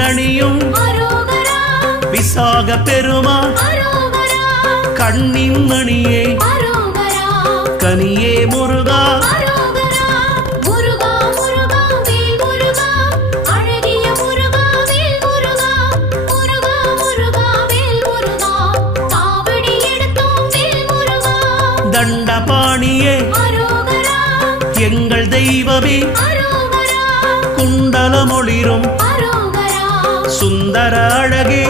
தேரணியும் விசாக பெருமான் கண்ணின் மணியே கனியே முருகா தண்டபாணியே எங்கள் தெய்வமே குண்டலமொளிரும் சுந்தர அழகே